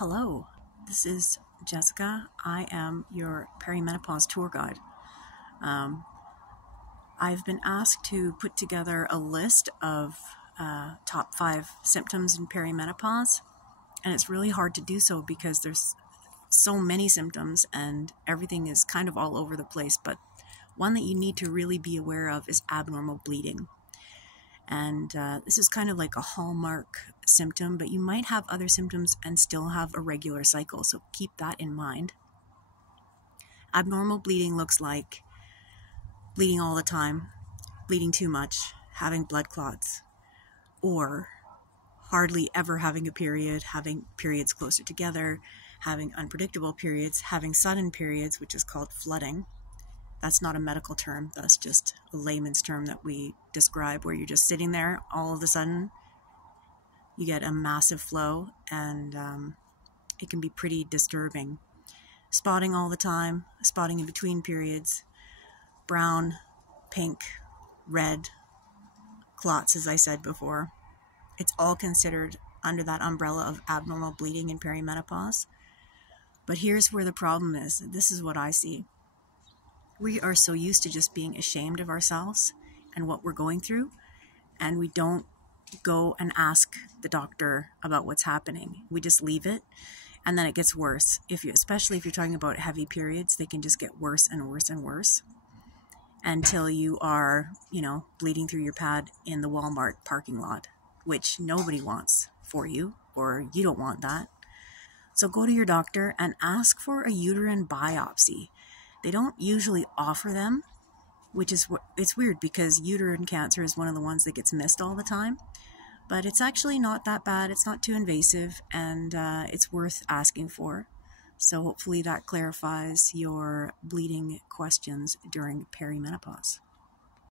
Hello, this is Jessica. I am your perimenopause tour guide. I've been asked to put together a list of top 5 symptoms in perimenopause, and it's really hard to do so because there's so many symptoms and everything is kind of all over the place, but one that you need to really be aware of is abnormal bleeding. And this is kind of like a hallmark symptom, but you might have other symptoms and still have a regular cycle, so keep that in mind. Abnormal bleeding looks like bleeding all the time, bleeding too much, having blood clots, or hardly ever having a period, having periods closer together, having unpredictable periods, having sudden periods, which is called flooding. That's not a medical term, that's just a layman's term that we describe, where you're just sitting there, all of a sudden you get a massive flow, and it can be pretty disturbing. Spotting all the time, spotting in between periods, brown, pink, red, clots, as I said before. It's all considered under that umbrella of abnormal bleeding in perimenopause. But here's where the problem is. This is what I see. We are so used to just being ashamed of ourselves and what we're going through, and we don't go and ask the doctor about what's happening. We just leave it, and then it gets worse. Especially if you're talking about heavy periods, they can just get worse and worse and worse until you are, bleeding through your pad in the Walmart parking lot, which nobody wants for you, or you don't want that. So go to your doctor and ask for a uterine biopsy. They don't usually offer them, which is it's weird because uterine cancer is one of the ones that gets missed all the time. But it's actually not that bad. It's not too invasive, and it's worth asking for. So hopefully that clarifies your bleeding questions during perimenopause.